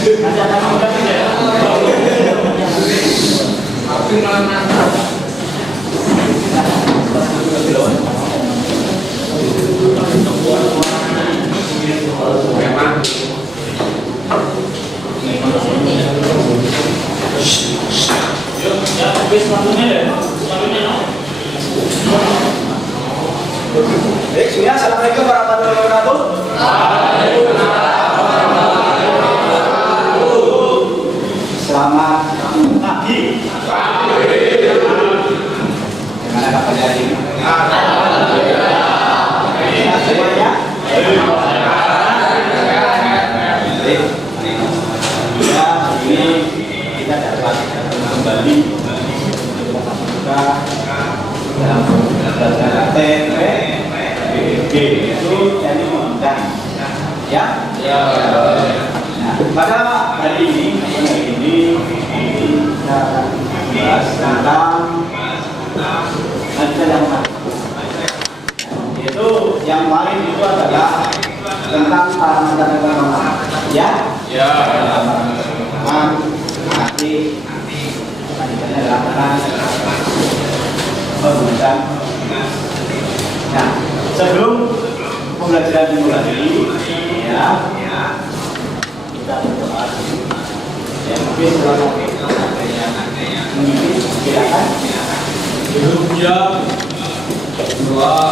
Nanti akan mengundang ya. Tapi mantap. Ya, habis langsungnya deh. Langsungnya no. Baik, semuanya assalamualaikum warahmatullahi wabarakatuh. Selamat pagi. Gimana kabarnya hari ini? Sehat semuanya? Baik. Ya, ini kita dapat kembali kita dalam pelajaran TP BEG itu jadi mengundang, ya. Nah, pada hari ini kita akan membahas tentang ajaran yang lain. Yaitu yang lain itu adalah tentang parameter ekonomi, ya. Nanti adalah tentang pembelajaran. Nah, sebelum pembelajaran dimulai, ya, kita berdoa. Ya, mungkin selama ini silakan. Ya, doa.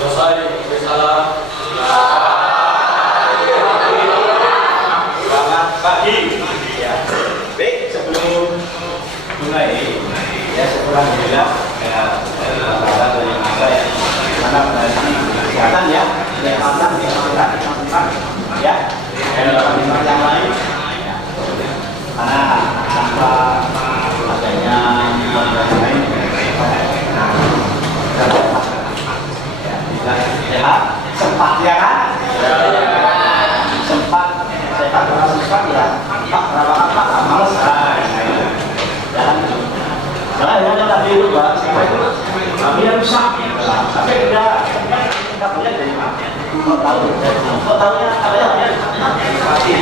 Selesai, salam. Selamat pagi. Ya. Baik, sebelum mulai, ya sekurang bilang ya dari masa ya, mana berarti kesehatan ya, kesehatan ya, dan yang lain, ya. Karena tanpa adanya yang lain, ya, sehat, sempat ya kan? Sempat sehat orang sempat ya, apa males jangan tadi itu bahas sampai itu kami yang rusak tapi udah punya dari kok tahunya ada ya pasti.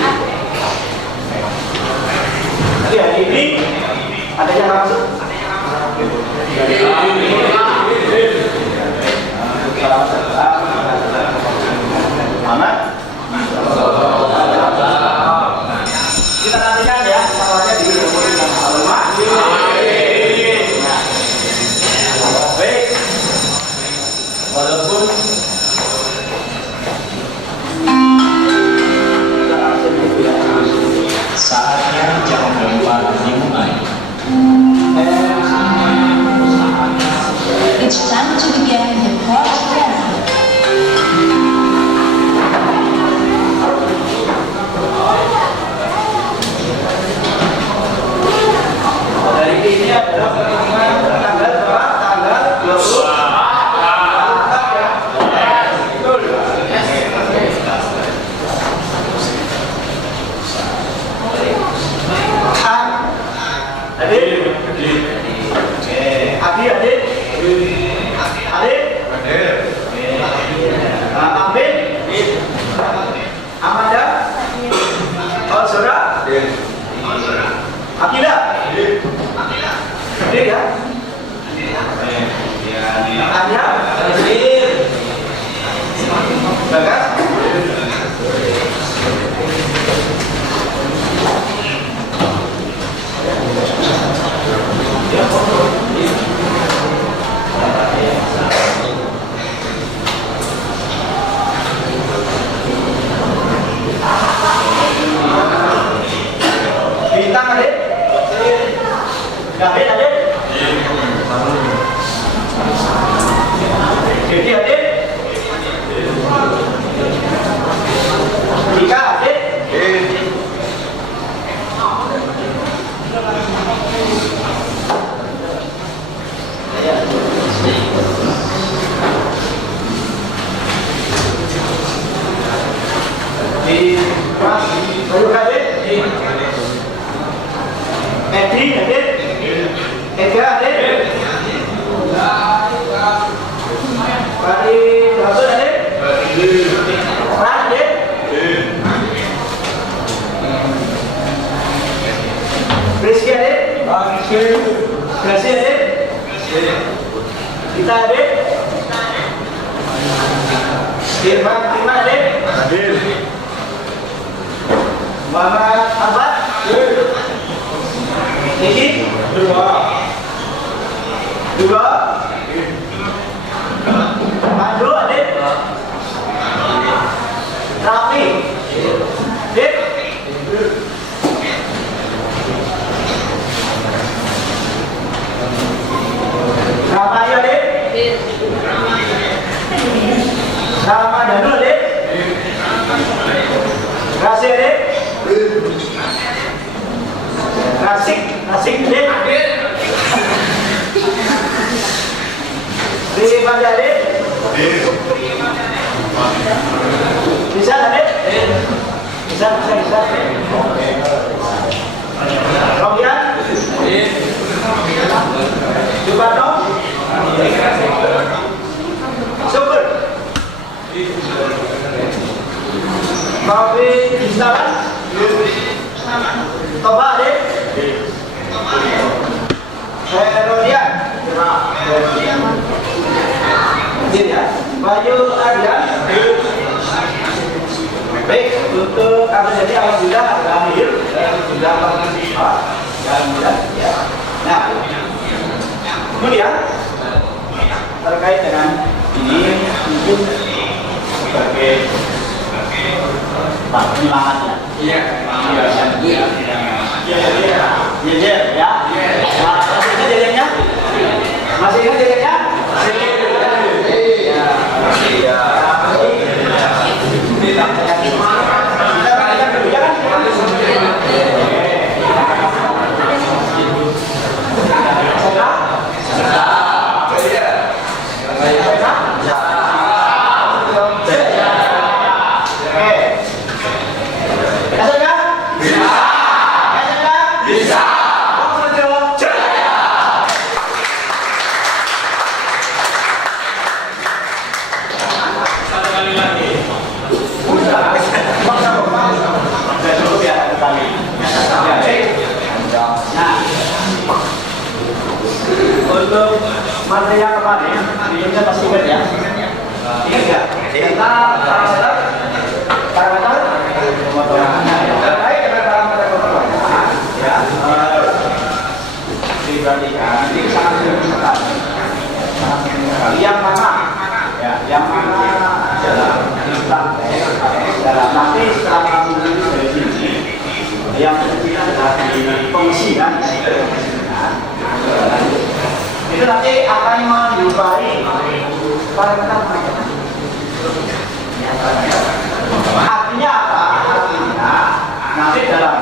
Jadi hari ini ada yang langsung Muhammad. Kita nantikan ya awalnya di umur yang alumah. Baik. Walaupun saatnya jam 4 dimulai. It's time to begin the podcast. dari ini adalah perhitungan tanggal berapa? Tanggal 20. Amanda, Saudara, Akila, ya, Anya, Bagas, Bintang adik, David adik, Dedi adik, Dika adik, di Bayu adik, Edi adik, Ega adik, Rizky adik? Gracia adik? Kita adik? Firman adik? Muhammad Ahmad? Niki? Dua? Pandu adik? Rafi? Dip? Ramayu adik? Ramadhanu adik? Rasih adik? Rasik adik? Riri Panda adik? Bisa adik? Bisa. Rogian? Subarno? Syukur? Maafin Instagram? Toba adik? Herodian? Ini ya. Bayu Adrian? Baik, untuk apa jadi alhamdulillah lahir sudah bermanfaat dan mudah ya. Nah, kemudian terkait dengan ini mungkin sebagai penyemangatnya. Iya. Ya. Masih ingat jadinya? Masih ingat jadinya? Iya. Untuk materi yang kemarin, kita pasti ingat ya. Ingat nggak? Kita parameter pemotongannya ya. Terkait dengan parameter pemotongan, ya. Dibandingkan ini sangat signifikan. Yang mana dalam nanti setelah kamu dari sini, yang ketiga adalah di pengisian. Itu nanti akan menjumpai parameter. Artinya apa? Artinya nanti dalam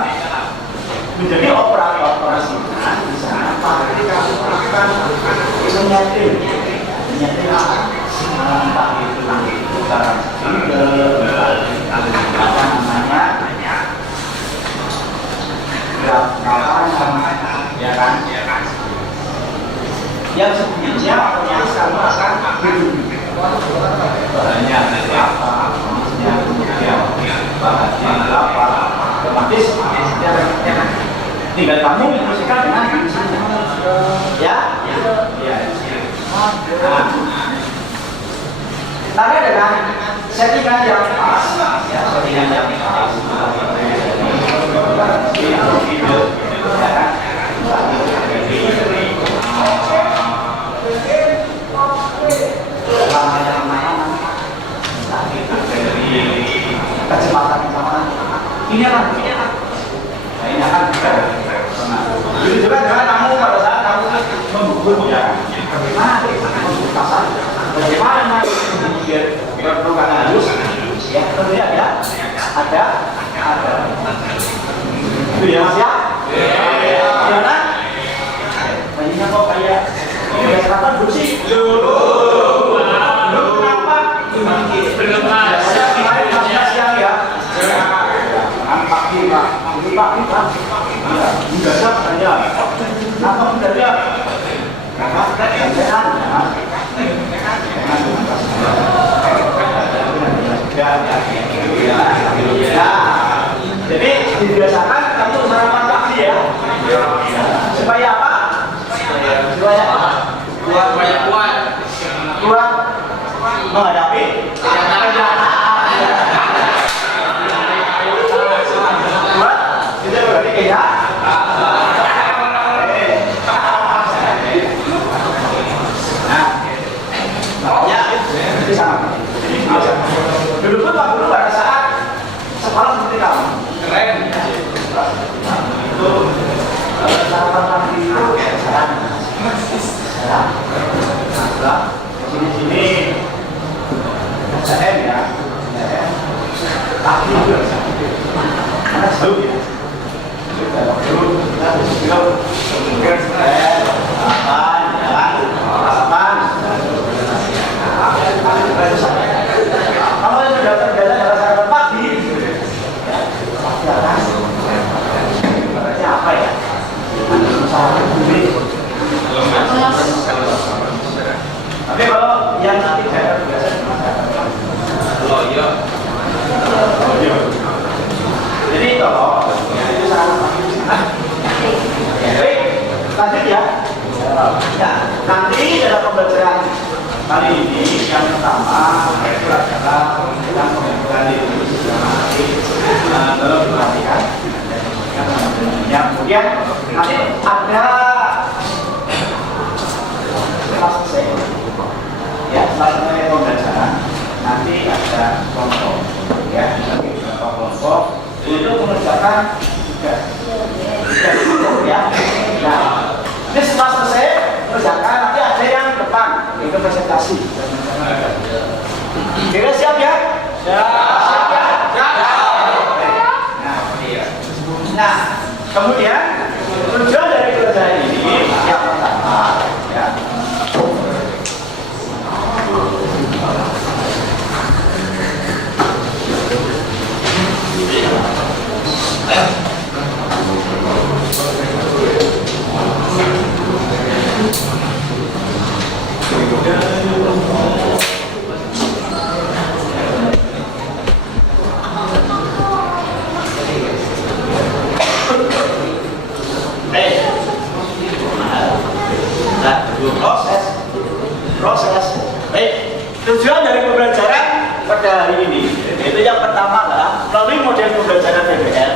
menjadi operator pengisian di sana pasti kamu akan menyetir entah itu sekarang apa namanya ya kan yang sebelumnya otomatis kamu akan bahannya apa bahannya apa otomatis tinggal kamu menyesuaikan dengan fungsinya ya. Karena dengan settingan yang pas ya settingan yang pas kecepatan ini akan jadi juga dengan kamu pada saat kamu mengukur ya bagaimana pasar bagaimana kemudian perlukan halus ya tentunya ada itu ya mas ya gimana banyak kok kayak ini udah serapan belum sih belum kenapa belum siang ya pagi enggak ada hanya apa dari jadi dibiasakan kamu sarapan pagi ya. sarapan pagi itu saran. Nah, sini SDM ya, pagi juga karena jauh ya. Kalau yang sudah terbiasa dengan sarapan pagi, apa ya? Tapi kalau yang tidak terbiasa dengan sarapan, jadi kalau itu sarapan baik, lanjut ya. Ya, nanti dalam pembelajaran kali ini yang pertama itu adalah tentang pembelajaran ini dalam pelatihan. Yang kemudian nanti ada kelas C, ya setelah pembelajaran nanti ada kelompok, ya nanti beberapa kelompok untuk mengerjakan tugas ya. Nah, ini setelah selesai mengerjakan nanti ada yang depan itu presentasi. Kira siap ya? Siap ya? Nah, kemudian tujuan dari pelajaran ini yang pertama ya. Proses. Baik, tujuan dari pembelajaran pada hari ini itu yang pertama adalah melalui model pembelajaran PBL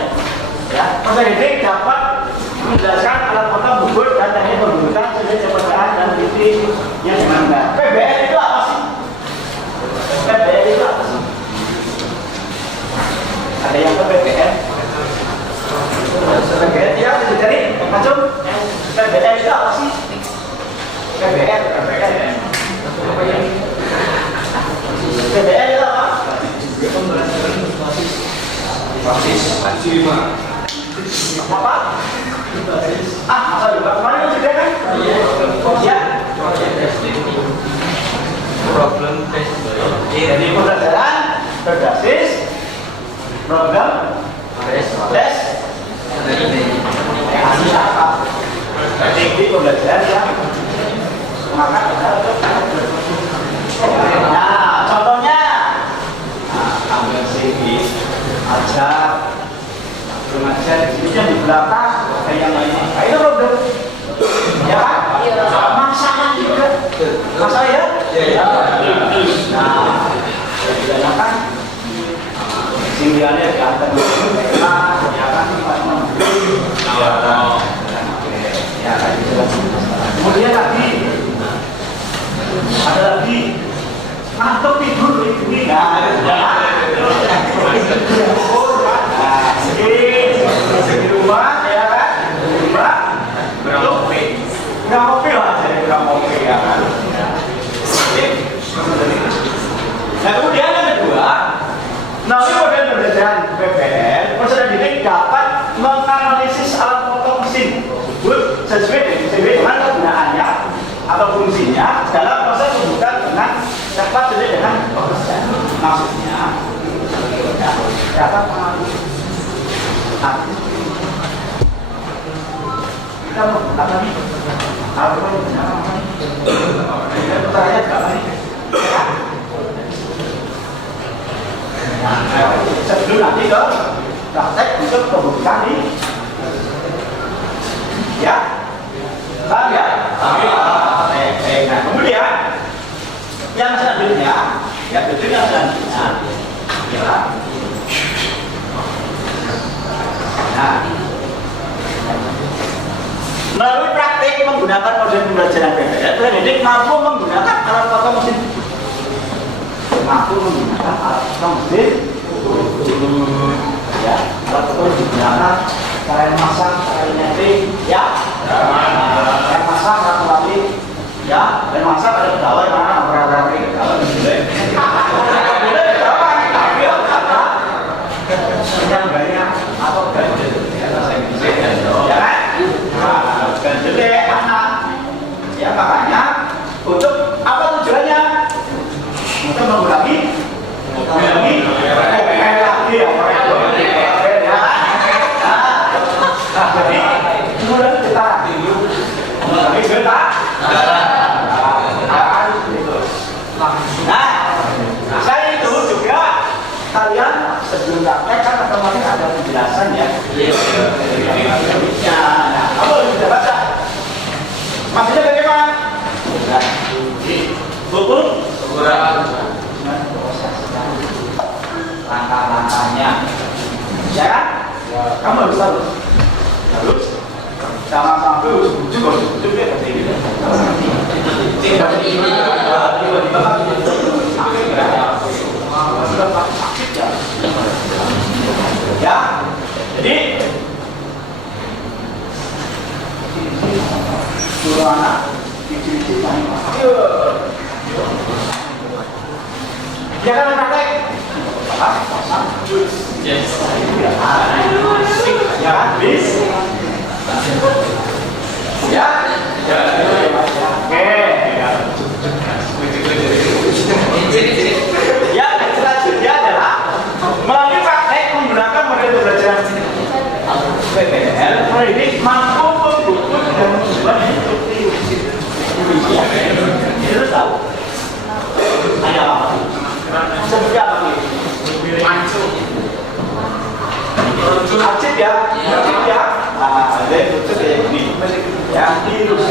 ya, peserta didik dapat menjelaskan alat potong bubur dan teknik pembuatan sesuai kepercayaan dan titik yang dimana. PBL itu apa sih? PBL itu apa sih? Ada yang ke PBL? PBL tidak bisa jadi macam PBL itu apa sih? PBL ya. PBL itu apa? basis Apa? Masa juga kemarin sudah kan? Ya. problem test. Jadi pembelajaran berbasis program tes. Hasil apa? Teknik pembelajaran yang semangat nah, contohnya ambil sini ajar mengajar di sini di belakang kayak yang lainnya. Nah, itu problem ya kan? Masalah juga masalah ya? Nah, jadi kan sindiannya diantar ya kan ya kan kemudian lagi ada lagi ngantuk tidur ini di rumah ya kan di rumah kurang kopi lah jadi kurang kopi ya kan. Nah kemudian yang kedua melalui model pembelajaran PBL peserta didik dapat menganalisis alat potong mesin tersebut sesuai dengan kegunaannya atau fungsinya dalam proses pembuatan dengan dapat sesuai dengan pekerjaan. Maksudnya dapat menganalisis kita menggunakan ini apa yang digunakan ini pertanyaannya berapa nih? Sebelum nanti ke praktek untuk pembukaan ini ya paham ya? Nah kemudian yang selanjutnya ya yang selanjutnya ya nah melalui praktek menggunakan model pembelajaran PBL peserta didik mampu menggunakan alat potong mesin ya alat potong digunakan kalian masak, kalian nyeting, ya. Kalian masak, kalian melatih, ya. Kalian masak, ada pegawai mana? Berapa pegawai? Boleh pegawai, tapi apa? Yang banyak atau ganjil, ya kan? Ganjil deh, anak. Ya makanya untuk apa tujuannya? Untuk mengurangi lagi ya. Jadi kemudian kita mengurangi kita. Nah, saya itu juga kalian sebelum praktek kan otomatis ada penjelasan ya. Nah, kamu sudah baca. Maksudnya bagaimana? Hukum langkah-langkahnya, ya kan? Kamu harus tahu. Harus sama-sama harus ujuk ya seperti ya. Jadi suruh anak dicuci ya kan praktek ya kan bis ya oke ya selanjutnya adalah melalui praktek menggunakan model pembelajaran PBL pendidik mampu membuktikan dan membuat itu tahu ada apa seperti apa nih acip ya ada itu kayak gini ya virus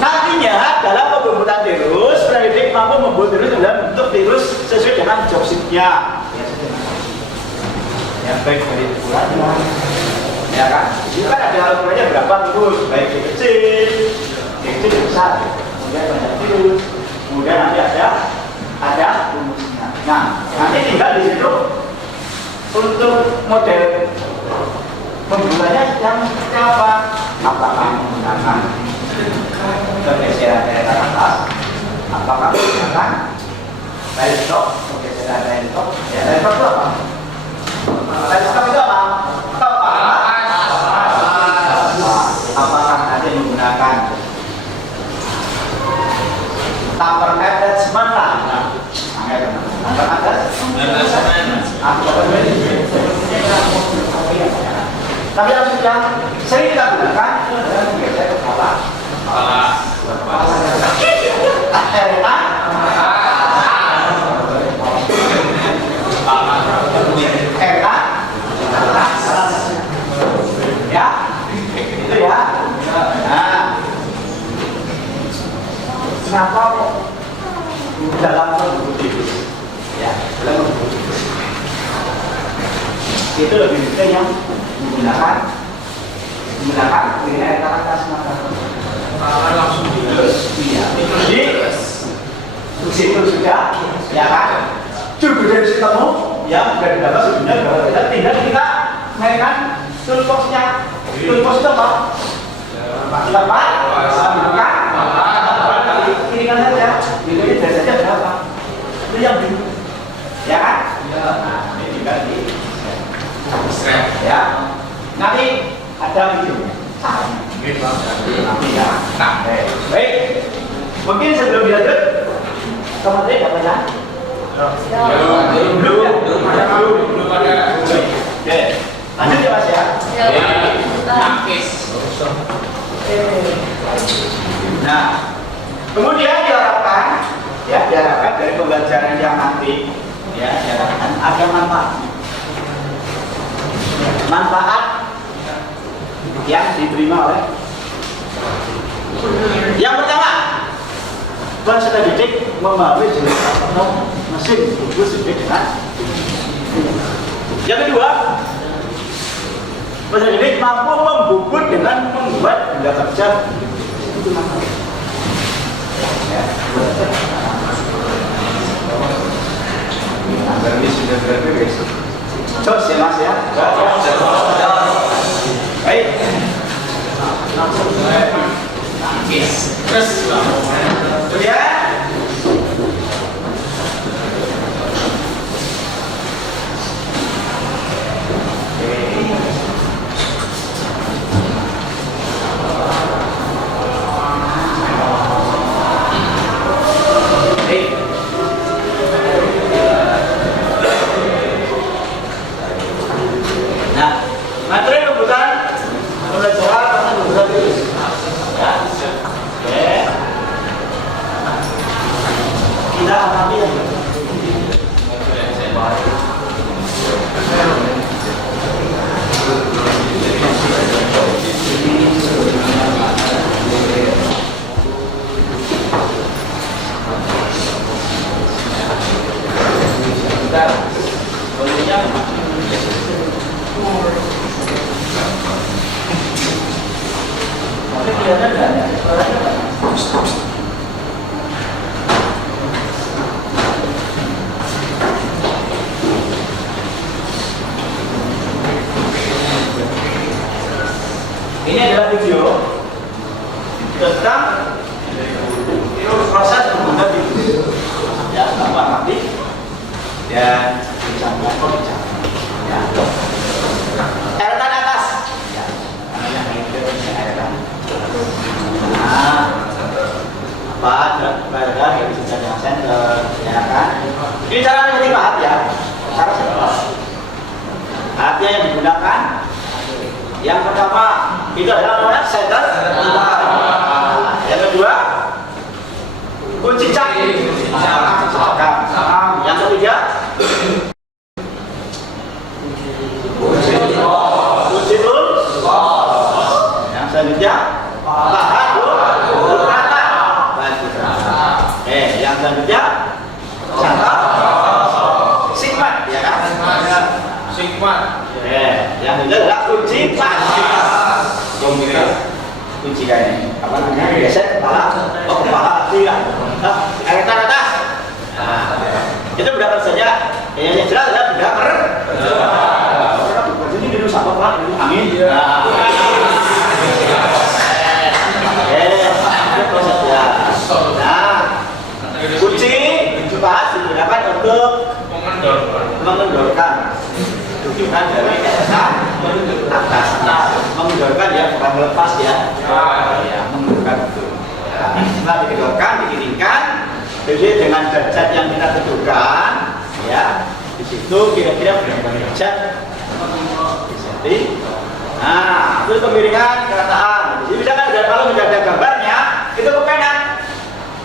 nantinya dalam pembuatan virus pendidik mampu membuat virus dalam bentuk virus sesuai dengan job sheet-nya ya baik dari ukurannya ya kan itu kan ada ukurannya berapa virus baik yang kecil besar kemudian banyak virus kemudian nanti ada rumusnya. Nah nanti tinggal di situ untuk model pembuatannya yang seperti apa? Apakah menggunakan pergeseran dari atas? Apakah menggunakan laptop? Pergeseran laptop? Ya laptop itu apa? Laptop itu apa? Apakah nanti menggunakan tamper attachment lah? Tamper tapi yang sudah sering kita gunakan adalah menggeser kepala ya itu ya. Nah kenapa dalam pembudi ya dalam pembudi itu lebih detail yang menggunakan ini kata semacam langsung iya jadi situ sudah ya kan cukup dari situ ya sudah didapat sebenarnya bahwa kita tinggal kita mainkan toolbox-nya. Toolbox itu apa? Lepas bukan ini kan saja ini saja berapa itu yang di ya kan nah ini juga di ya nanti ada videonya nanti ya baik mungkin sebelum dilanjut teman-teman dapat ya belum ada oke lanjut ya mas ya nah kemudian diharapkan dari pembelajaran yang nanti ya diharapkan ada manfaat yang diterima oleh yang pertama peserta didik memahami jenis mesin buku sesuai dengan yang kedua peserta didik mampu membubut dengan membuat benda kerja ya. Agar ini sudah beres Jos ya mas ya. Baik. Terus Kemudian nah, materi kebutuhan pembelajaran karena kebutuhan itu ya. Oke. Kita amati ya. Bentar. Volunya tapi kelihatan nggak ya? Suaranya nggak? Ini adalah video tentang proses pembuatan video ya, apa nanti dan bicara ya. Catatan atas ya, nah, apa berada dari sejajar center ya kan. Ini cara menjadi bahat ya, cara alatnya yang digunakan yang pertama itu adalah namanya center. Yang kedua kunci cak. Yang ketiga kunci tul. Yang selanjutnya bahan rata. Yang selanjutnya cata sigma ya kan. Sigma. Yang kedua adalah kunci pas. Kunci kayak ini apa namanya gesek kepala tidak aitan atas. Itu berapa saja yang jelas adalah benda ini dulu sama pak amin kunci pas digunakan untuk mengendorkan dudukan dari atas mengendorkan ya, bukan melepas ya, mengendorkan itu. Setelah digendorkan, dikiringkan, jadi dengan derajat yang kita tentukan, ya, di situ kira-kira berapa derajat di nah, itu pemiringan kerataan. Jadi misalkan kalau sudah ada gambarnya, itu kepenak,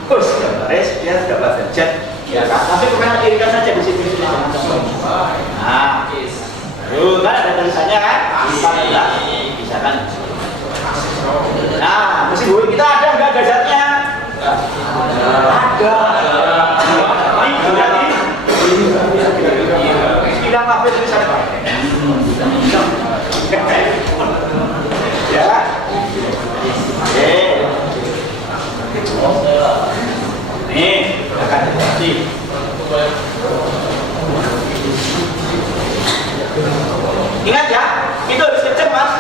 terus gambarnya dia berapa derajat, ya kan? Tapi kepenak kirimkan saja di situ. Nah, kan ada tulisannya kan? 14 bisa kan? Nah, mesin bui kita ada nggak derajatnya? Ada. Bilang apa tulisannya pak? Ya. Nih, akan jadi. Ingat ya, itu harus kenceng mas.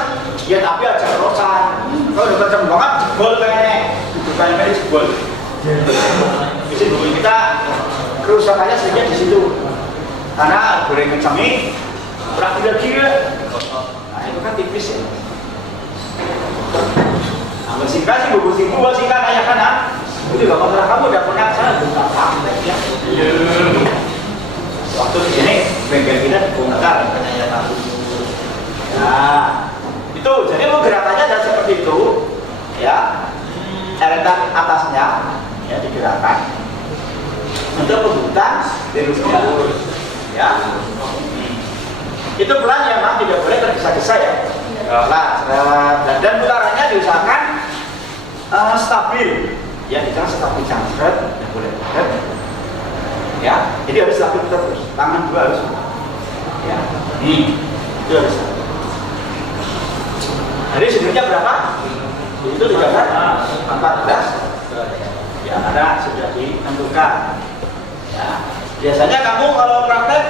Ya tapi aja rosan. Kalau udah kenceng banget, jebol kayaknya. Bukan kayak jebol. Mesin bui kita kerusakannya sedikit di situ. Karena goreng kenceng ini kurang gila. Nah itu kan tipis ya. Nah singkat sih, bubur simpu, singkat ayah kanan. Itu juga masalah kamu udah pernah sana buka praktek ya. Waktu di sini bengkel kita dibongkar katanya tahu. Nah itu jadi gerakannya adalah seperti itu ya. Eretan atasnya ya digerakkan untuk pembuatan virusnya ya. Itu pelan ya mak, tidak boleh tergesa-gesa ya. Dan putarannya diusahakan stabil ya, kita stabil jangkret, tidak boleh ya, jadi harus stabil terus, tangan dua harus ya, itu harus stabil. Jadi sudutnya berapa? Itu 14 ya, ada sudah ditentukan ya. Biasanya kamu kalau praktek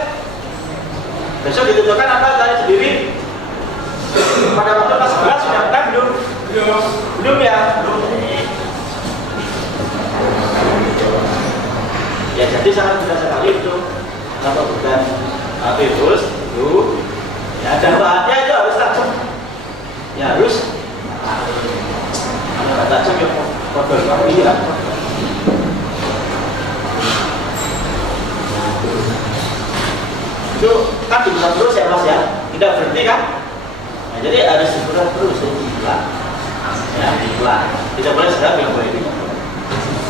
Besok ditentukan apa kalian sendiri. Pada waktu kelas 11 sudah pernah belum? Belum ya? Belum. Ya jadi sangat mudah sekali itu. Kalau bukan virus, itu ya dan bahannya itu harus tajam. Ya harus. Kalau tajam ya kotor kali ya. Itu kan dibuat terus ya mas ya, tidak berhenti kan? Nah, jadi harus dibuat terus ya, dibuat. Tidak boleh sedang yang boleh ini.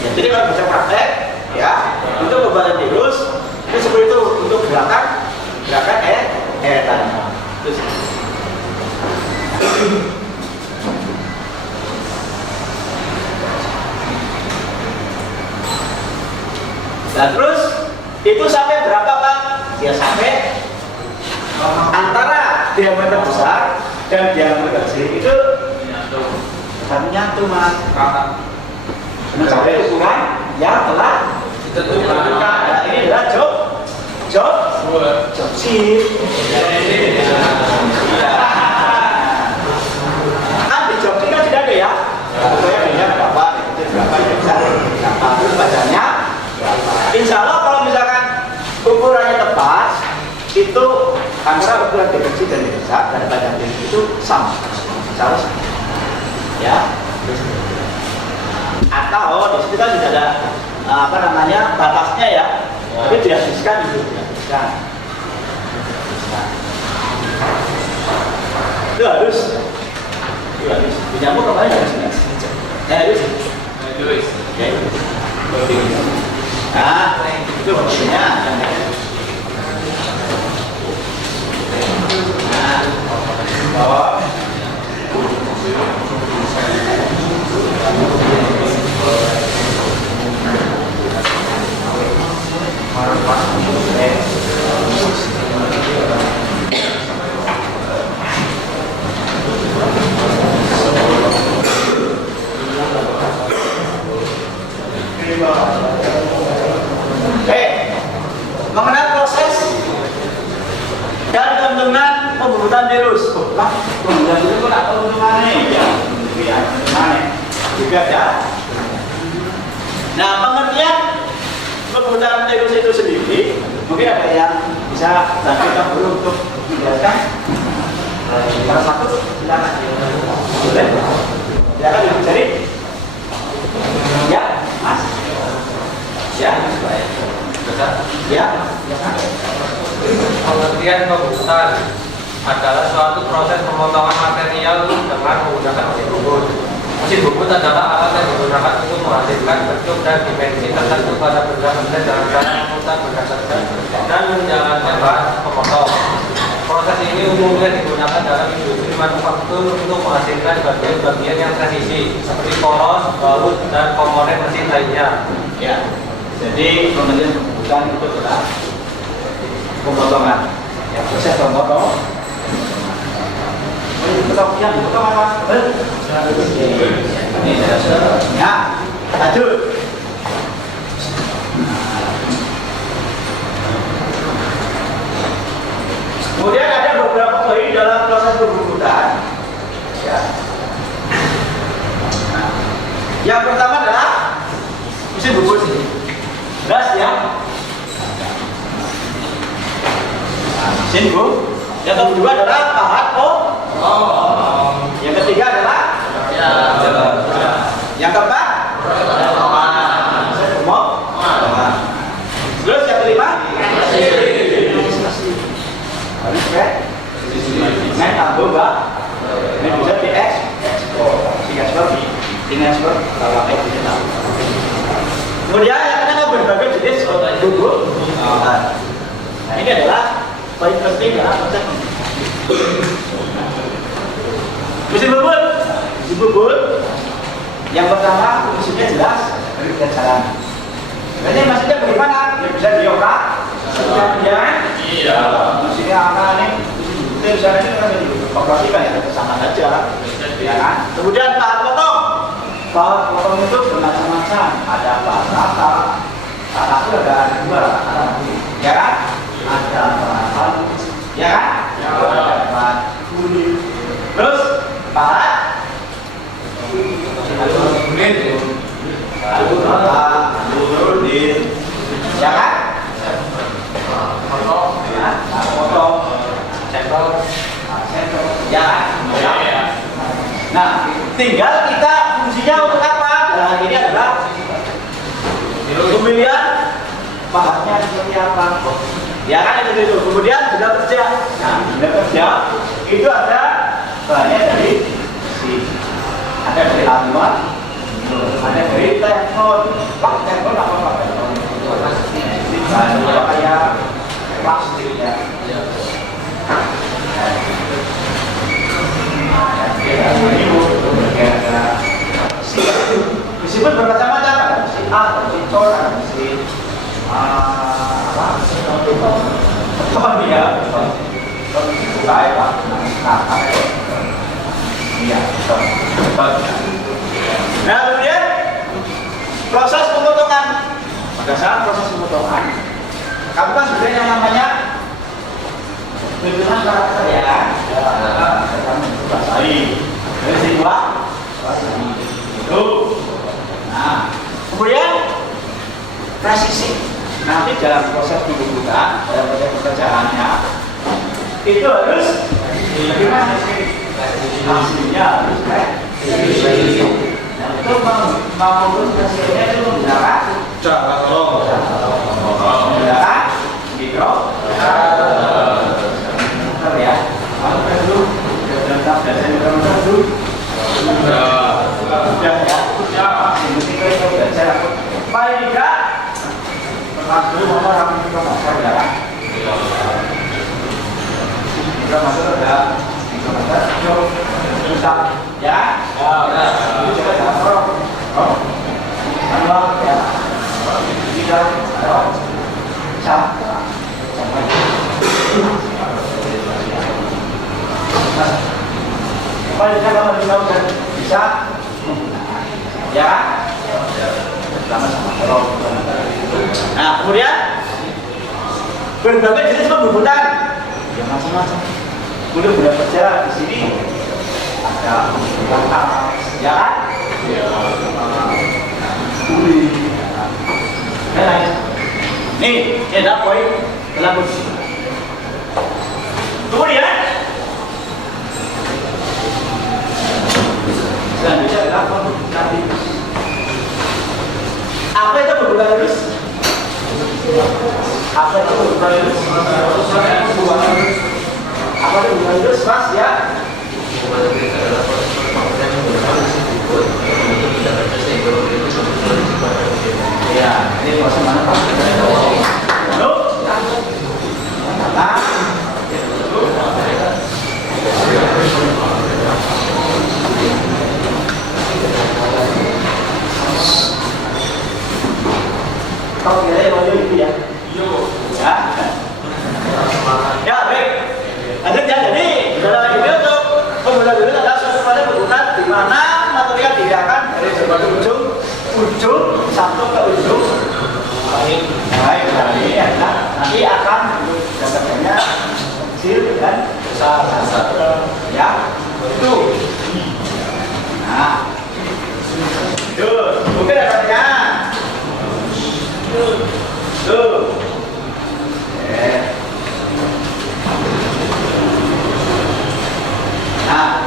Ya, jadi kalau bisa praktek, ya untuk pembuatan virus itu seperti itu untuk gerakan tadi. Terus. Nah terus itu sampai berapa pak? Ya sampai antara diameter besar dan diameter kecil itu nyatu mas. Mencapai ukuran yang telah ditentukan. Nah, ini adalah job sheet. Kan di job sheet kan tidak ada ya. Pokoknya beda berapa, itu berapa, berapa. Terus bacanya. Insya Allah kalau misalkan ukurannya tepat, itu antara ukuran kecil dan besar dan badan itu sama. Insya Allah sama. Ya. Atau di situ kan sudah ada apa namanya batasnya ya, tapi dihabiskan itu, dihabiskan. Itu harus menyambung kemarin harus harus. Nah, itu maksudnya. Nah, mengenai proses dan keuntungan pembuatan virus. Pembuatan virus itu apa keuntungannya? Ya, juga ya. Nah, pengertian pembuatan virus itu sendiri, mungkin ada yang bisa bantu kita untuk menjelaskan. Kalau satu, silakan. Boleh? Silakan dicari. Ya, Mas. Ya, ya. Pengertian pembuatan adalah suatu proses pemotongan material dengan menggunakan mesin bubut. Mesin bubut adalah alat yang digunakan untuk menghasilkan bentuk dan dimensi tertentu pada benda-benda dalam cara memutar berdasarkan dan menjalankan bahan pemotong. Proses ini umumnya digunakan dalam industri manufaktur untuk menghasilkan bagian-bagian yang presisi seperti poros, baut, dan komponen mesin lainnya. Ya. Jadi pengertian pembuatan itu adalah pemotongan. Ya, proses pemotong. Yang dipotong apa? Ini ya, lanjut. Kemudian ada beberapa poin dalam proses pembuatan. Ya. Nah, yang pertama adalah mesin bubut ini. Gas ya. Nah, mesin bubut. Yang kedua adalah pahat yang ketiga adalah yang keempat terus yang kelima harus main tambah mbak ini bisa diekspor kalau kita kemudian yang ketiga berbagai jenis bubuk. Nah ini adalah paling penting dalam proses mesin bubut yang pertama fungsinya jelas dari jalan. Ini maksudnya bagaimana? Ya, bisa diolah kemudian iya mesinnya apa nih mesin misalnya ini kan dioperasikan ya sama saja ya kan. Kemudian bahan potong itu bermacam-macam, ada bahan rata itu ada dua ya kan, ada bahan yang Empat. Nuruddin. Ya kan? Potong. Cekol. Ya kan? Nah, tinggal kita fungsinya untuk apa? Nah, ini adalah pemilihan bahannya seperti apa. Ya kan itu. Kemudian sudah kerja. Nah, sudah kerja itu ada bahannya dari besi, ada dari aluminium, ada dari teflon. Pak, teflon apa Pak? Bahan kayak plastik ya. Meskipun bermacam-macam, ada mesin A, ada mesin C, ada mesin apa dia? Buka ya Pak. Iya. Nah kemudian proses pemotongan. Pada saat proses pemotongan, kamu kan sebenarnya yang namanya pemilihan karakter ya. Kamu basahi. Dari sini Pak. Basahi. Itu. Nah, kemudian presisi. Nanti dalam proses pembukaan, dalam proses pekerjaannya itu harus bagaimana sih? Hasilnya harus presisi. Nah, itu mau hasilnya itu menggunakan Cara tolong. menggunakan mikro. Ya, kalau dulu sudah saya dulu. Sudah ya. Ini belajar. Paling tidak masuk orang kita masuk ya. Kita masuk ada susah ya. Itu juga jangan Allah ya. Tidak sampai paling tidak kalau dilakukan bisa ya sama-sama. Nah kemudian berbagai jenis pembubutan ya macam-macam. Kemudian benda kerja di sini ada ya kan? Nih, ini ada poin dalam posisi. Kemudian selanjutnya adalah pembubutan halus. Apa itu pembubutan halus? Apa itu pembubutan halus? Apa itu pembubutan halus? Mas ya? Ya, ini proses mana Pak? Lalu, kau kira yang mau itu ya? Ya. Ya, baik. Lanjut ya, jadi dalam ini untuk pembuatan dulu adalah suatu pada pembuatan di mana material diarahkan dari sebuah ujung satu ke ujung lain. Baik, ini adalah nanti akan dapatnya kecil dan besar. Ya, itu. Nah, itu mungkin ada pertanyaan. Tuh. Nah,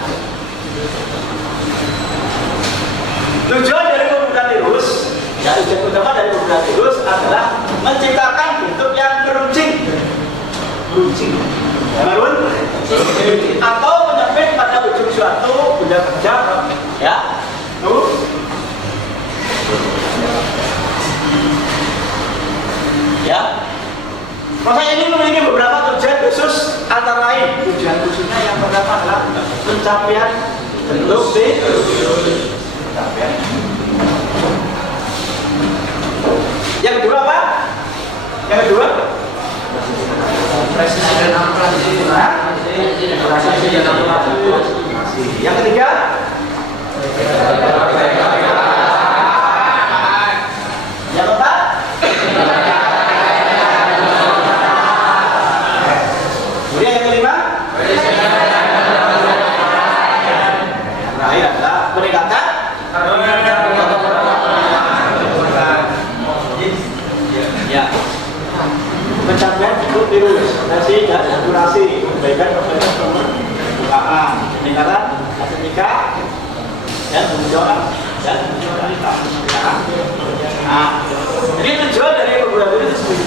tujuan dari pembukaan tirus, ya tujuan utama dari pembukaan tirus adalah menciptakan bentuk yang beruncing, atau menyempit pada ujung suatu benda kerja, ya, tuh. Ya, proses ini memiliki beberapa tujuan khusus, antara lain tujuan khususnya yang pertama adalah pencapaian bentuk pencapaian. Yang kedua apa? Yang kedua presisi dan akurasi. Yang ketiga yang keempat kemudian yang kelima dan akurasi, perbaikan pembukaan, peningkatan hasil nikah dan penjualan nikah. Nah, jadi tujuan dari perguruan itu sendiri.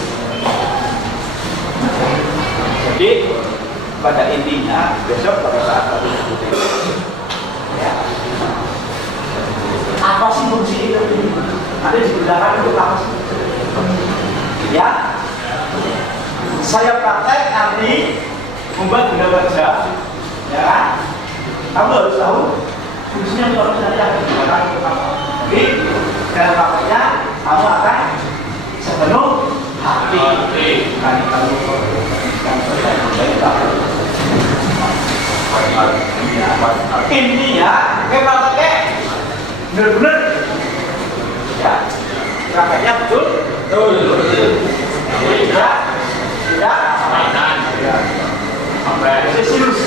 Jadi pada intinya besok pada saat tadi ya, apa sih fungsi itu? Nanti di belakang itu apa sih? Ya, saya praktek nanti membuat benda kerja, ya kan? Kamu harus tahu fungsinya kalau misalnya di belakang itu apa. Jadi dalam prakteknya kamu akan sepenuh hati. Nanti kamu intinya prakteknya benar-benar ya, prakteknya betul. Tidak mainan sampai serius.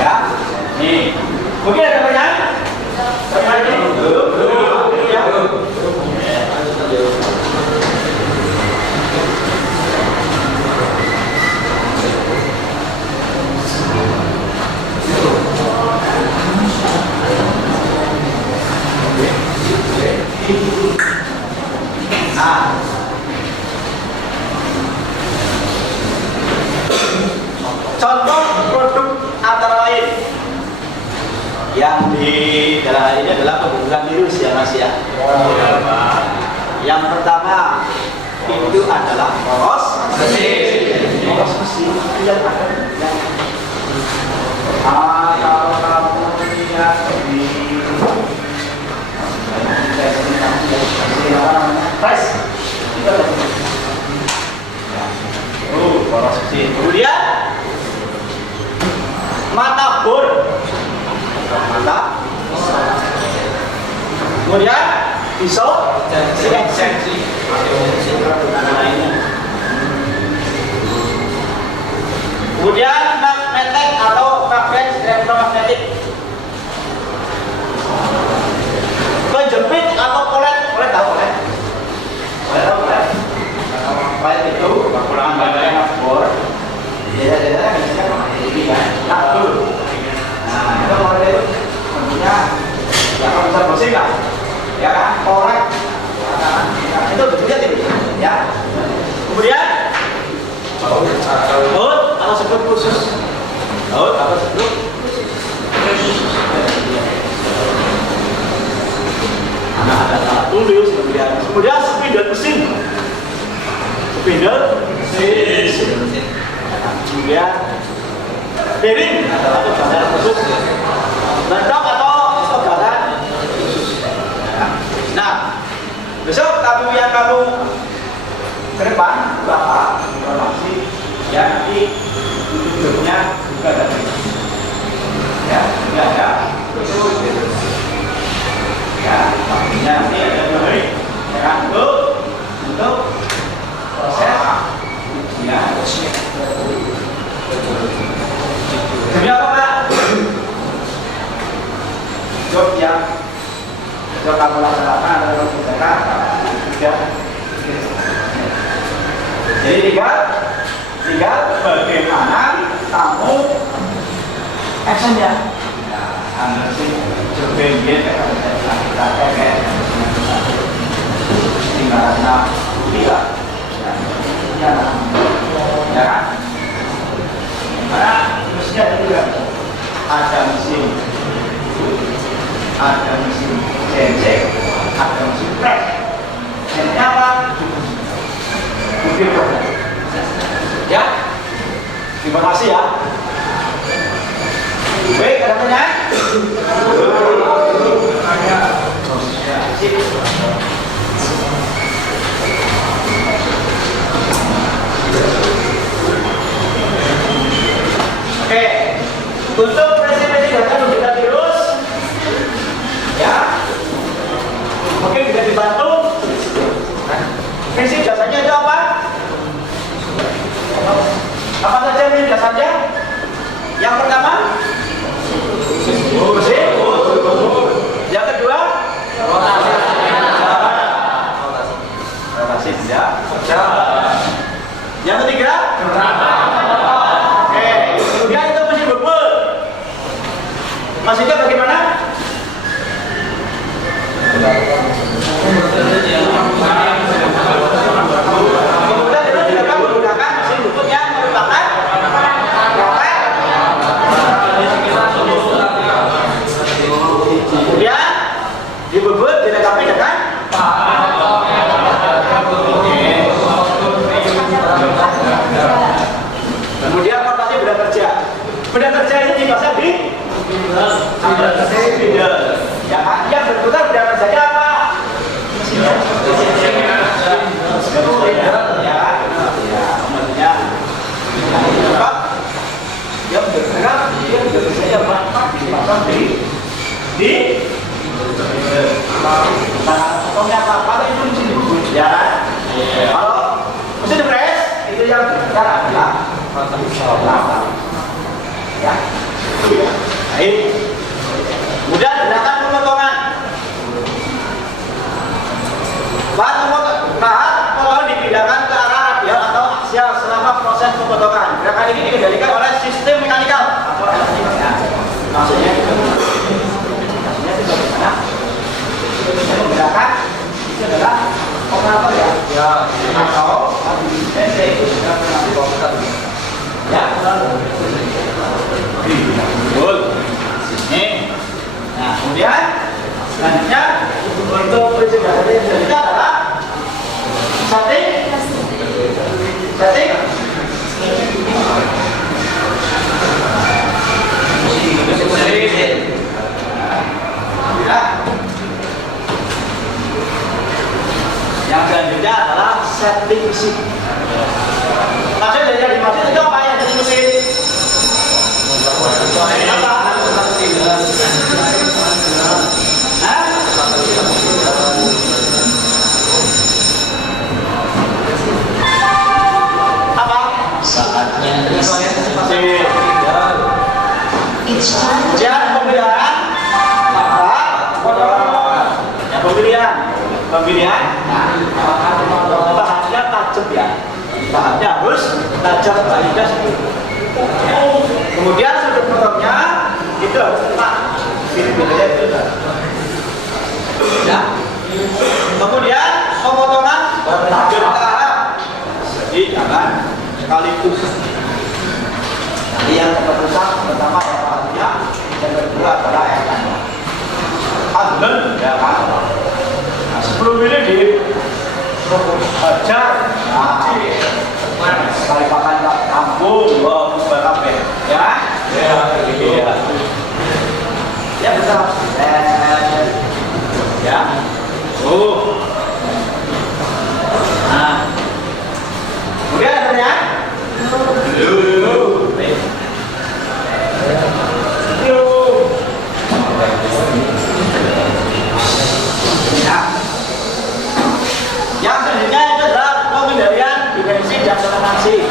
Ya, nih mungkin ada pertanyaan? Nah, contoh produk antara lain yang di dalam hal ini adalah pembunuhan virus ya Mas ya. Yang pertama itu adalah poros besi. Poros besi yang ada yang kalau kamu lihat di poros besi. Kemudian mata bor, kemudian pisau, kemudian magnetik atau magnet elektromagnetik, penjepit atau polet tahu polet? Polet itu kurang banyak bor. Biasanya ini kan, dulu. Nah, itu polet itu tentunya ya kalau bisa bersih lah, ya kan, polet. Itu bentuknya tinggi, ya. Kemudian baut atau sebut khusus, baut atau sebut ada tulis kemudian spidol mesin, kemudian bearing atau bahan khusus, bentok atau bahan khusus. Nah, besok yang kamu ke depan bapak informasi ya, nanti bentuknya juga ada ya, juga ada ya, pastinya nanti ada dari ya, untuk proses ujian. Demi apa Pak? Job yang kamu laksanakan adalah mengerjakan tiga. Jadi tinggal bagaimana kamu action ya. Anda sih coba biar kita kayak tinggalnya tidak ya kan? Karena mestinya juga ada mesin CNC, ada mesin press. CNC apa? Mungkin ya. Terima kasih ya. Baik, ada pertanyaan? Oke, untuk presentasi data menunjukkan virus, ya, mungkin bisa dibantu. Prinsip jasanya itu apa? Apa saja prinsip jasanya? Yang pertama, yang kedua, rotasi, ya. potong di potongnya apa itu mesin bubut ya kan? Kalau mesin press itu yang besar adalah ya. Baik. Kemudian gerakan pemotongan. Bahan potongan dipindahkan ke arah radial atau aksial selama proses pemotongan. Gerakan ini dikendalikan oleh sistem mekanikal atau elektronik. Maksudnya itu bagaimana? Gerakan itu adalah operator ya. Ya. Atau DC itu sudah mengalami komputer. Ya, betul. Ini. Nah, kemudian selanjutnya untuk pencegahan ini adalah setting. Ya. Yang selanjutnya adalah setting mesin. Maksudnya dari mesin itu apa yang dari mesin? Apa? Apa? Saatnya It's time to Kemudian pemilihan apa? Ya, pemilihan. Nah, bahannya tajam ya. Bahannya harus tajam tidak seperti. Kemudian sudut potongnya itu harus tepat. Pilih-pilihnya itu. Ya. Kemudian pemotongan bertahap. Jadi jangan sekaligus. Jadi yang pertama ya bahannya, yang kedua adalah airnya. Adlen ya kan. Nah, sebelum ini di hajar, sekali pakai kampung, wah berapa ya? Ya, ya betul. Ya, nah, kemudian adanya. Yang selanjutnya itu adalah pengendalian dimensi dan toleransi.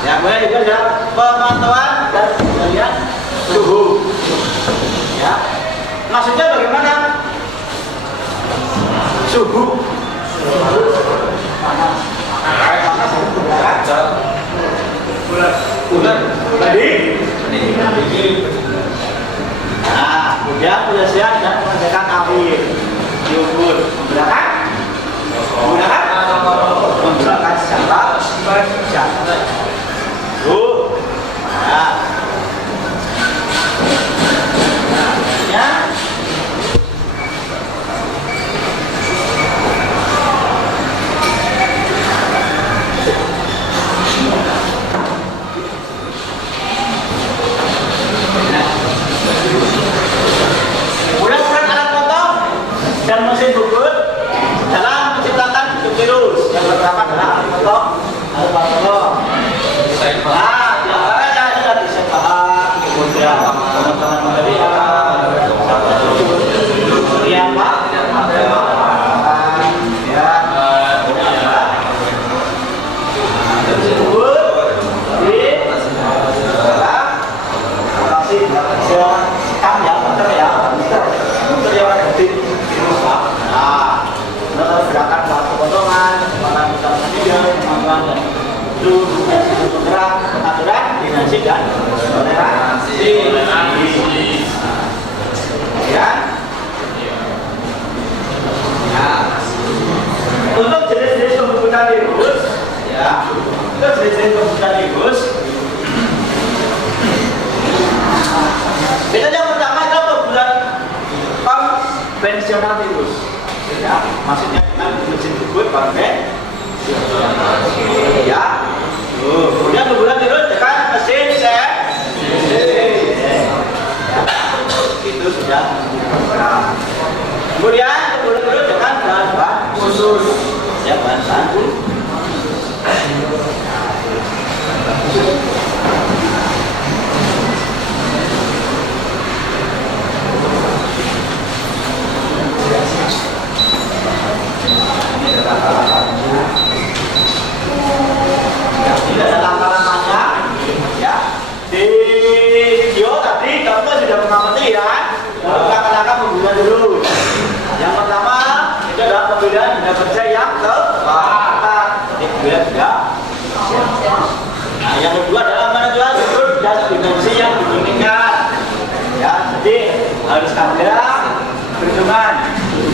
Yang kemudian itu adalah pemantauan dan pengendalian suhu. Ya, maksudnya bagaimana? Suhu. Panas. Bulan. Tadi. Nah, kemudian penyelesaian dan pengecekan air diukur menggunakan secara berjam. Nah, ya. Kemudian peran alat potong dan mesin bubut dalam menciptakan bentuk virus. Yang pertama adalah alat potong. Nah, diantaranya sudah disebut. Kemudian teman-teman memberikan ya Pak. Ya. Mesin bubut di dalam operasi bekerja sekam ya, motor ya, motor yang ada di rumah. Nah, gerakan waktu potongan, kepala misalnya dia, kemampuan dan itu gerak, aturan, dinamik dan toleransi. Ya. Nah, untuk jenis-jenis pembuatan virus, ya, untuk jenis-jenis pembuatan virus. Bedanya pertama adalah pembuatan konvensional virus. Ya, maksudnya dengan mesin bubut konvensional. Ya. Kemudian pembuatan virus dengan mesin itu sudah. Kemudian pembuatan virus dengan bahan-bahan khusus. Ya, bahan-bahan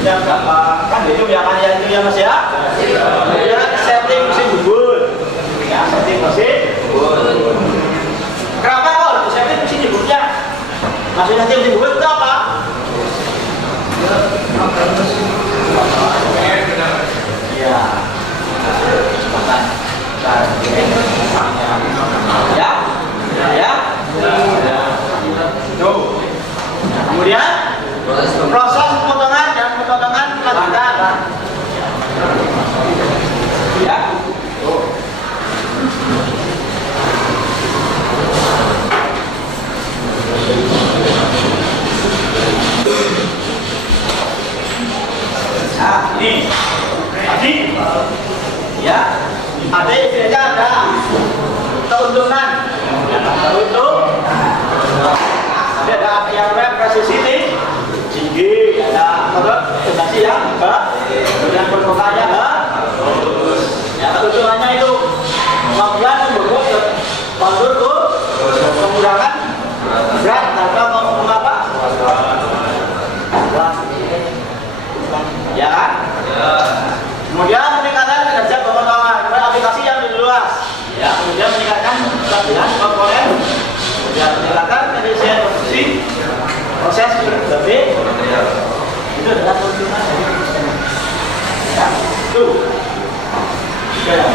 mesinnya berapa, kan itu ya kan ya itu ya mas ya. Kemudian setting mesin bubut, ya setting mesin bubut. Kenapa kok harus setting mesin bubutnya? Maksudnya setting mesin bubut itu apa? Ya, cepetan. Ya, ya. Tuh. Kemudian proses pemotongan dan pemotongan lanjutan. Ya. Tuh. Nah, ini tadi ya ada istilahnya ada keuntungan untuk ada yang web presisi tinggi, ada donasi yang kemudian permukaannya bagus. Ya keuntungannya itu kemudian membuat kontur pengurangan berat atau mengapa? Ya kan? Kemudian meningkatkan kinerja pemotongan, aplikasi yang lebih luas. Ya, kemudian meningkatkan kestabilan komponen, kemudian meningkatkan efisiensi produksi, proses berbagai. Itu adalah keuntungan dari sistem. Ya, itu. Ya.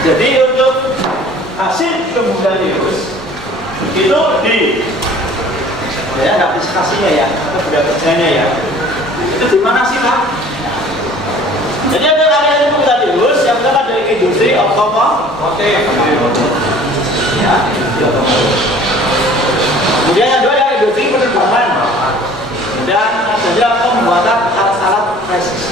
Jadi untuk hasil pembuatan virus itu di ya aplikasinya ya atau benda kerjanya ya itu di mana sih Pak? Jadi ada hasil pembuatan virus yang pertama dari industri otomotif ya, kemudian yang kedua dari industri penerbangan dan saja pembuatan alat-alat presisi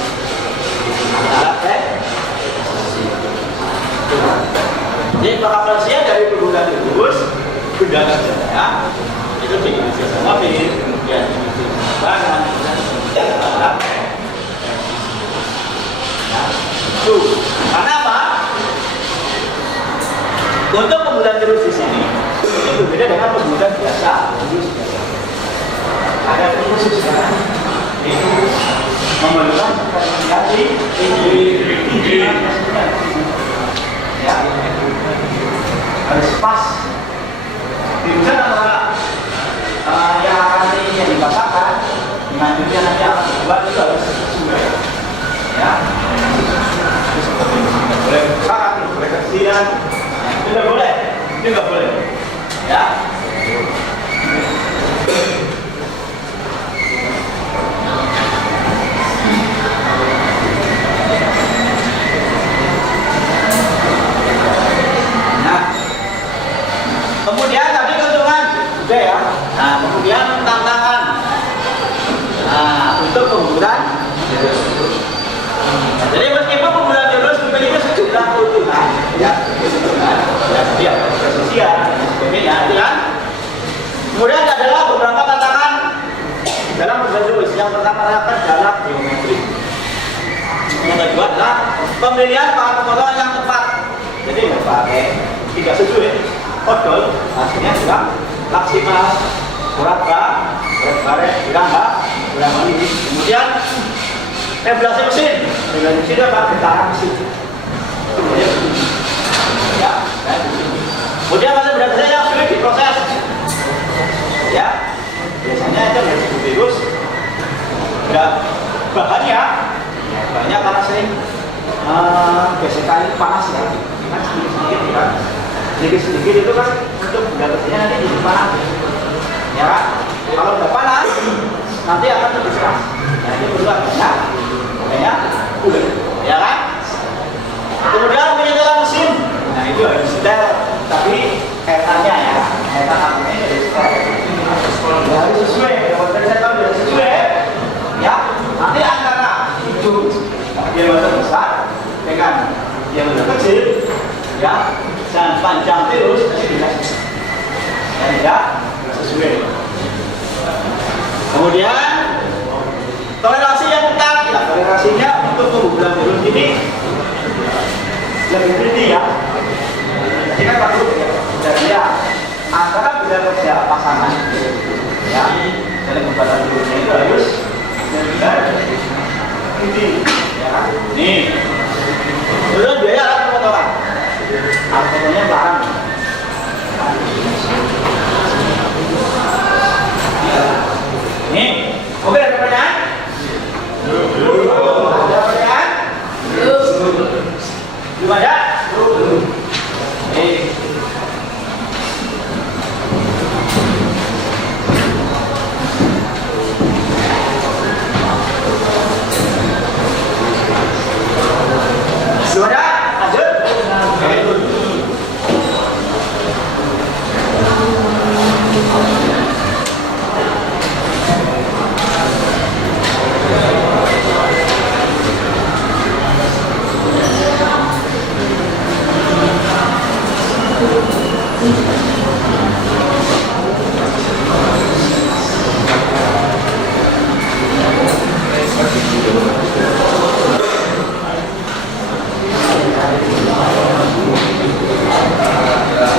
Jadi pengaplikasian dari penggunaan virus benda kerjanya itu di industri otomotif, kemudian di industri penerbangan, karena apa? Untuk penggunaan virus di sini itu berbeda dengan penggunaan biasa. Ada khusus kan? Itu memerlukan sertifikasi tinggi. Ya, harus pas. Bisa antara yang akan yang dipasangkan dengan yang nanti akan dibuat itu harus sesuai. Ya, boleh syarat, boleh kesian, itu nggak boleh, itu nggak boleh. Ya. Kemudian tadi keuntungan juga ya. Nah, kemudian tantangan. Nah, untuk penggunaan virus. Jadi meskipun penggunaan virus memiliki sejumlah keuntungan, ya, ya, presisian, sebagainya, itu kan. Kemudian adalah beberapa tantangan dalam penggunaan virus. Yang pertama adalah dalam geometri. Yang kedua adalah pemilihan bahan pemotongan yang tepat. Jadi nggak pakai tidak sesuai. Odol hasilnya juga maksimal, kurang baret, dirangka, ini. Kemudian regulasi mesin itu apa? Getaran mesin. Ya, kemudian masih berada yang sulit diproses. Ya, biasanya itu dari virus nggak bahannya karena sering gesekan panas ya, kan sedikit kan. Sedikit itu kan untuk benda kerjanya nanti jadi panas ya kan? Kalau udah panas nanti akan lebih keras. Nah ini perlu adanya makanya kulit ya kan? Kemudian penyedotan mesin, nah itu harus setel tapi kaitannya ya kaitan apinya harus setel ya harus sesuai kalau saya tahu harus sesuai ya nanti antara itu yang lebih besar dengan yang lebih kecil ya dan panjang terus tidak sesuai. Kemudian toleransi yang ketat, ya, toleransi keunggulan virus ini lebih tinggi ya. Jadi kan bagus dan ya antara beda kerja pasangan ya dari keunggulan virusnya itu harus lebih tinggi ya. Nih kemudian biaya alat pemotongan, alat potongnya barang. Nih, oke ada pertanyaan? Ada pertanyaan? Belum ada? Nih. Belum ada? Lanjut?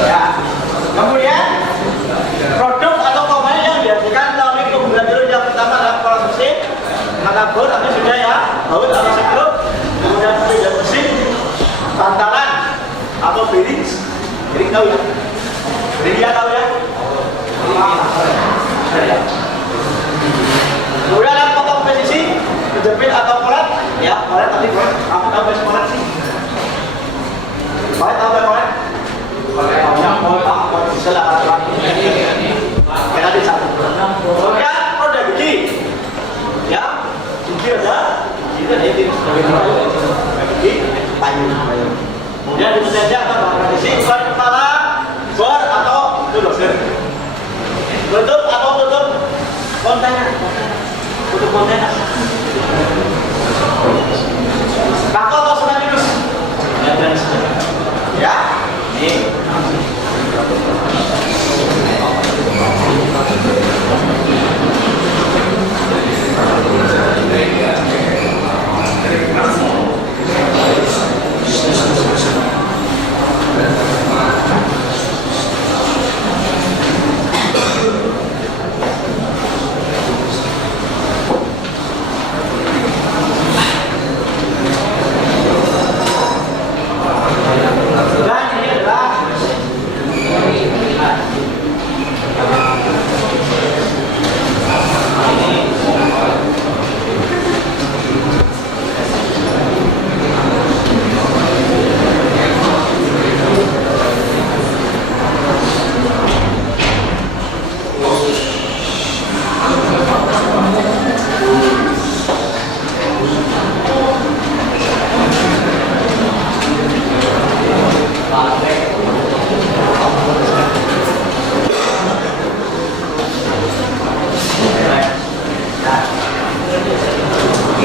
Ya. Kemudian produk atau komponen yang dihasilkan melalui keunggulan virus yang pertama adalah pola mesin, maka bor nanti sudah ya, baut atau sekrup, kemudian penyedot mesin, bantalan atau bearing tahu ya? Bearing ya tahu ya? Kemudian alat potong presisi, penjepit atau kolet, ya kolet tadi kolet, apa tahu bes kolet sih? Kolet tahu bes kolet? Yang kolet bisa lah kan? Kita di satu. Kemudian roda gigi, ya gigi ada, gigi ada ini gigi payung. Kemudian di meja atau bahan presisi, ban kepala, bor atau tutup atau tutup kontainer. Tutup kontainer. Bako atau senang ya, nih.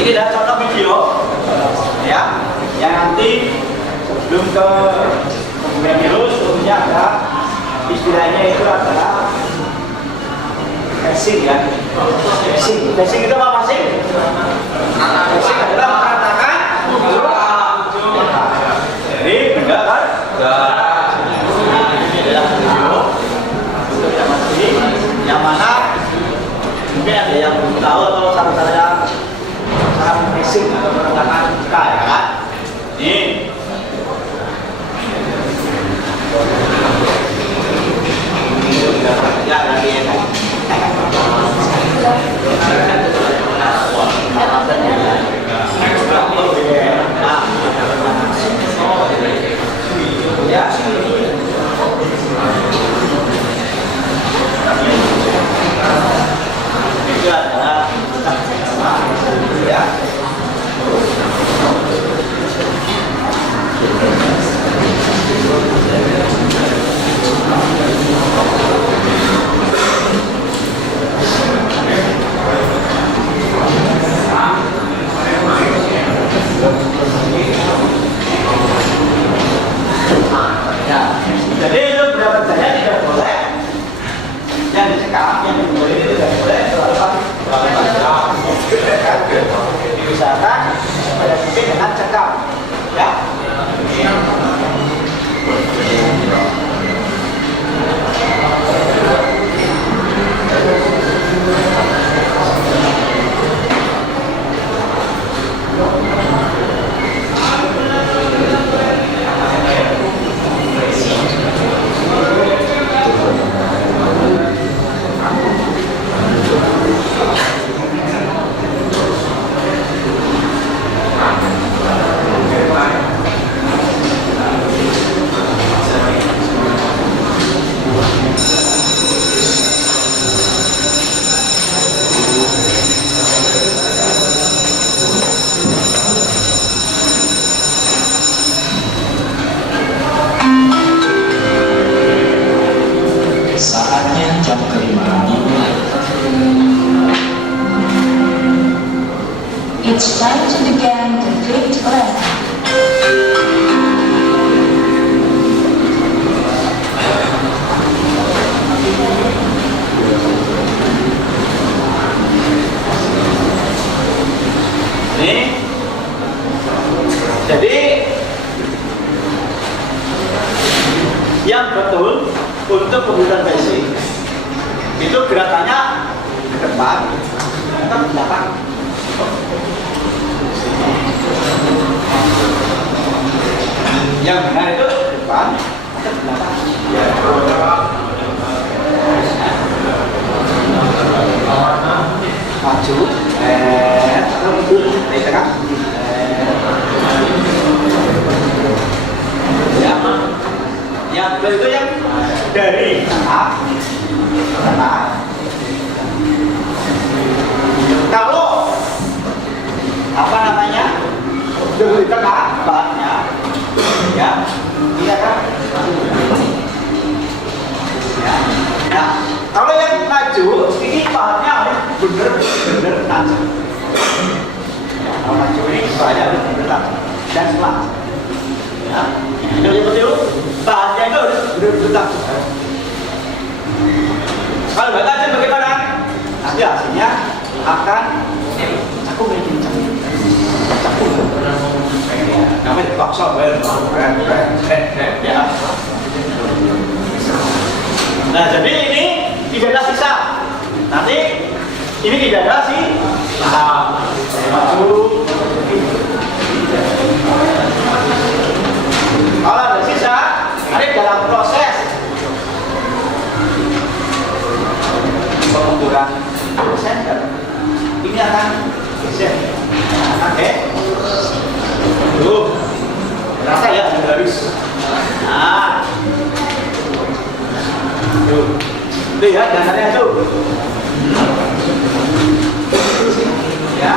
Ini adalah contoh video ya, yang nanti sebelum ke keunggulan virus tentunya ada istilahnya itu adalah passing ya. Passing itu apa passing? Passing adalah meratakan jadi enggak kan? Ini adalah video untuk yang masih yang mana mungkin ada yang belum tahu atau saya passing atau meratakan muka ya kan? Nih. Ya nanti ya. Itu adalah ya. Jadi itu berapa saja tidak boleh. Yang disekap, yang boleh itu tidak boleh. Misalkan pada titik jam kelima dimulai. It's time to begin the fifth lesson. Ini jadi yang betul untuk pembukaan basic itu gerakannya ke depan atau ke belakang. Yang benar itu ke depan atau ke belakang. Maju, atau mundur, di tengah. Yang betul itu yang dari tengah. Kalau apa namanya dari tengah bahannya, ya, iya kan? Ya. Nah, kalau yang maju ini bahannya harus benar-benar tajam. Kalau maju ini bahannya harus benar dan pelan. Ya, itu seperti itu. Bahannya itu harus benar-benar tajam. Kalau nggak tajam bagaimana? Nanti hasilnya akan cakung ini cakung. Namanya dipaksa, ya. Nah, jadi ini tidak ada sisa. Nanti ini tidak ada sisa. Maju. Kalau ada sisa, nanti dalam proses pengukuran sender ini akan geser, tuh, rasa ya garis. Nah, tuh, lihat dananya tuh, ya.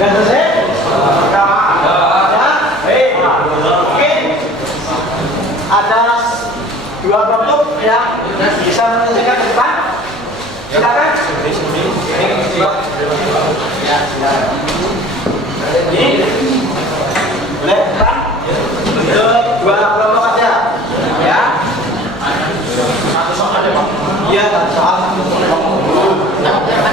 Sudah selesai? Ya, baik. Oke. Ada dua kelompok yang bisa menyelesaikan ke depan. Silakan. Ya, silakan. Ini boleh depan. Untuk dua kelompok aja. Ya. Iya, soal. Silakan.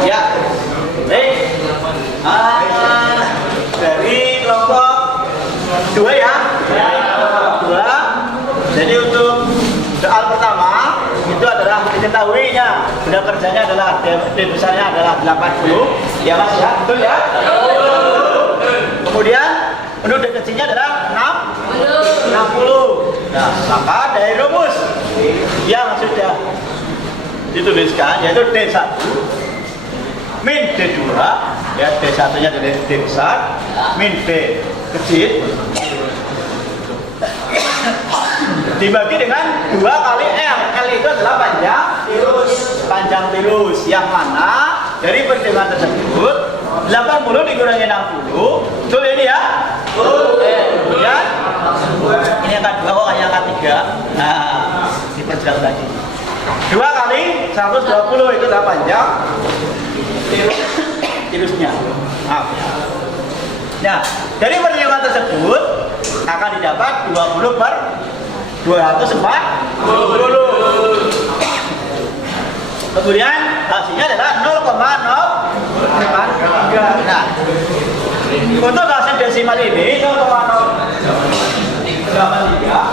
Ya, baik. Dari kelompok dua ya. Dua. Jadi untuk soal pertama itu adalah diketahuinya benda kerjanya adalah D besarnya adalah 80. Ya Mas ya, betul ya? Kemudian untuk D kecilnya adalah 60. Nah, maka dari rumus yang sudah dituliskan yaitu D1 min D2 ya, D1 nya dari D besar min D kecil dibagi dengan 2 kali L. L itu adalah panjang tirus yang mana dari perhitungan tersebut 80 dikurangi 60 betul ini ya? Kemudian ini yang kedua, oh yang ketiga. Nah, diperjelas lagi 2 kali 120 itu adalah panjang tirusnya. Nah, dari perhitungan tersebut akan didapat 20 per 240. Kemudian hasilnya adalah 0,0. Nah, untuk hasil desimal ini 0,083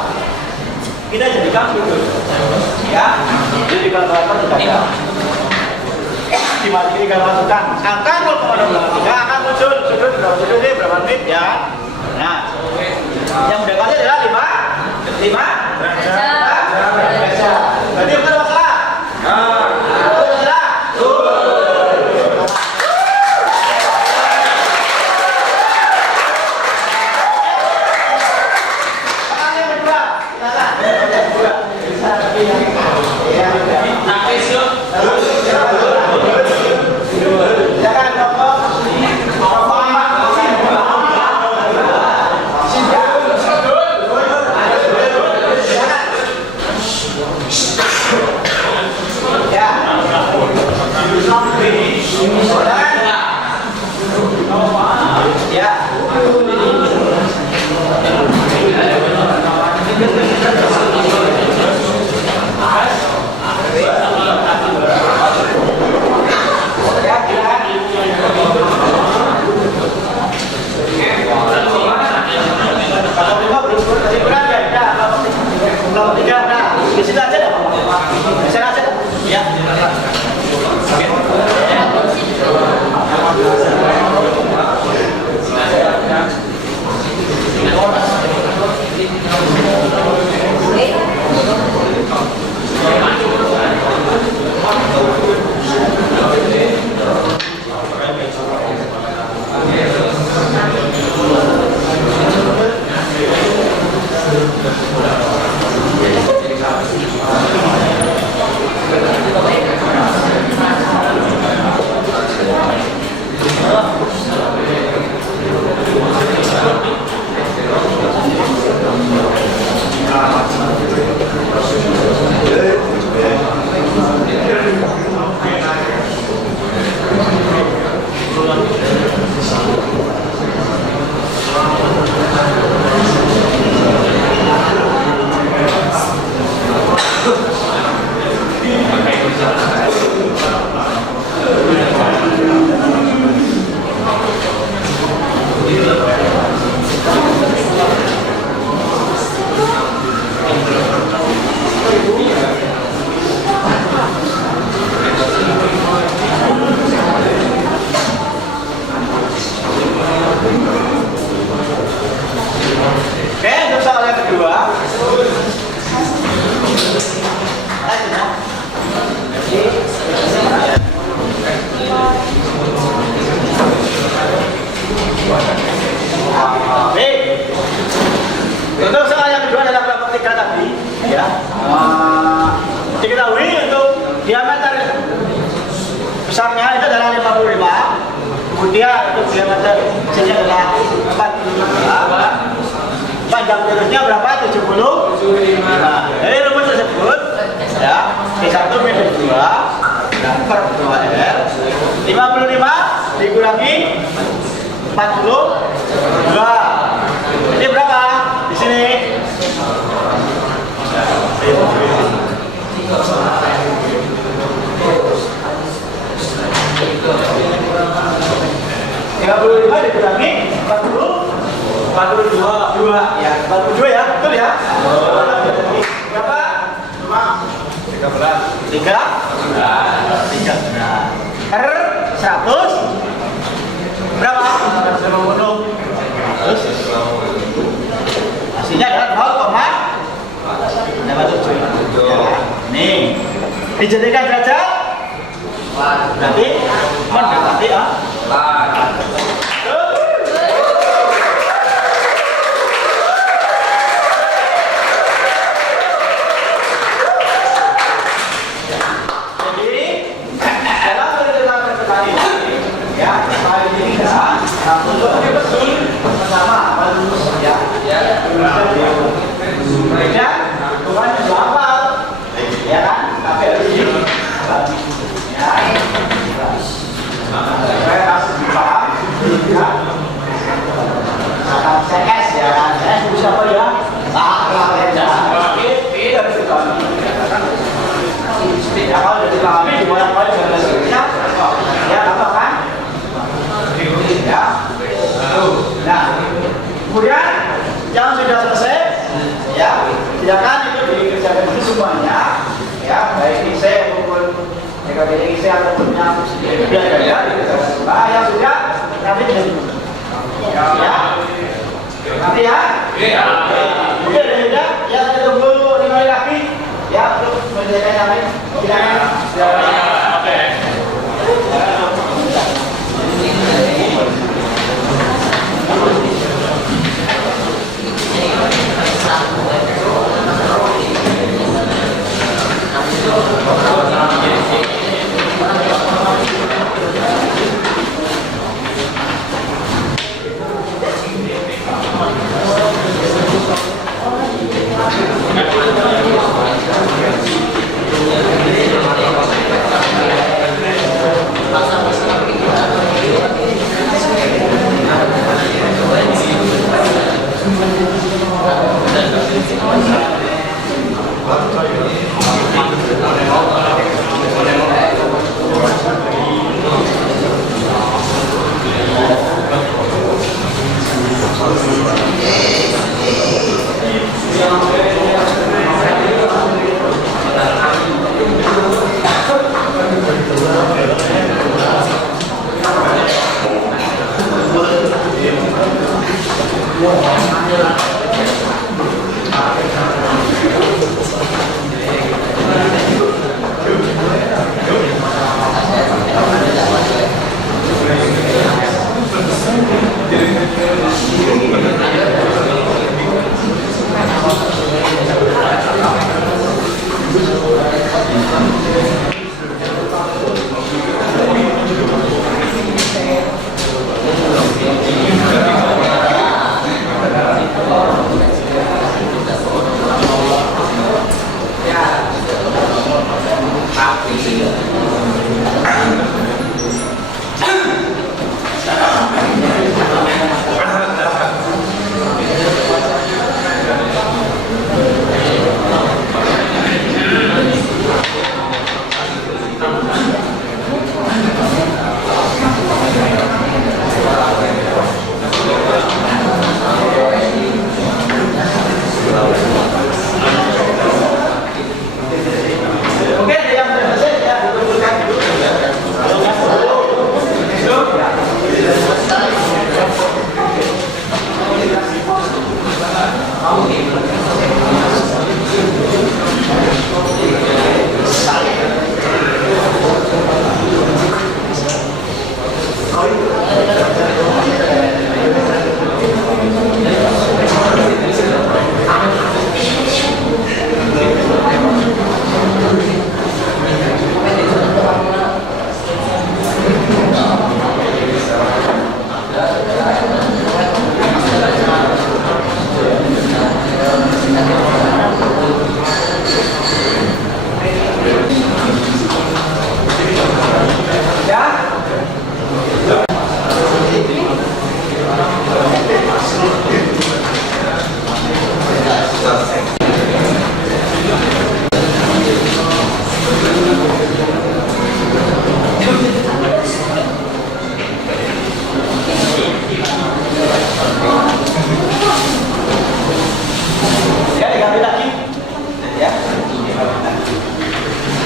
kita jadikan sudut ya. Jadi kalau kita ada desimal ini kalau masukkan angka 0,083 akan muncul sudut ini berapa menit ya. Nah, yang mendapatnya adalah 5 derajat. Berarti bukan masalah. Diketahui untuk diameter besarnya itu adalah 55, kemudian untuk diameter kecilnya adalah 45, panjang lurusnya berapa? 70. Dari rumus tersebut ya P1 minus 2 per 2R 55 dikurangi 42. Ini berapa? Di sini. Dikurangi 42 ya, 42 ya, betul ya? Berapa? 13 R 100 berapa? 50. Terus hasilnya adalah 0,7. Nih dijadikan derajat berarti mendekati ya. Kemudian yang sudah selesai ya silakan itu dikerjakan dulu semuanya ya, baik IC maupun DKB IC ataupun yang sudah ya dikerjakan semua yang sudah nanti ya nanti ya oke sudah ya saya tunggu 5 menit lagi ya untuk mengerjakan yang lain oke.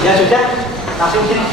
Ya sudah, langsung sini.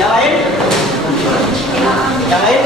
Yang lain? Yang lain?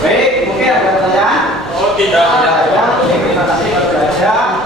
Baik, mungkin ada pertanyaan? Oh tidak. Terima kasih.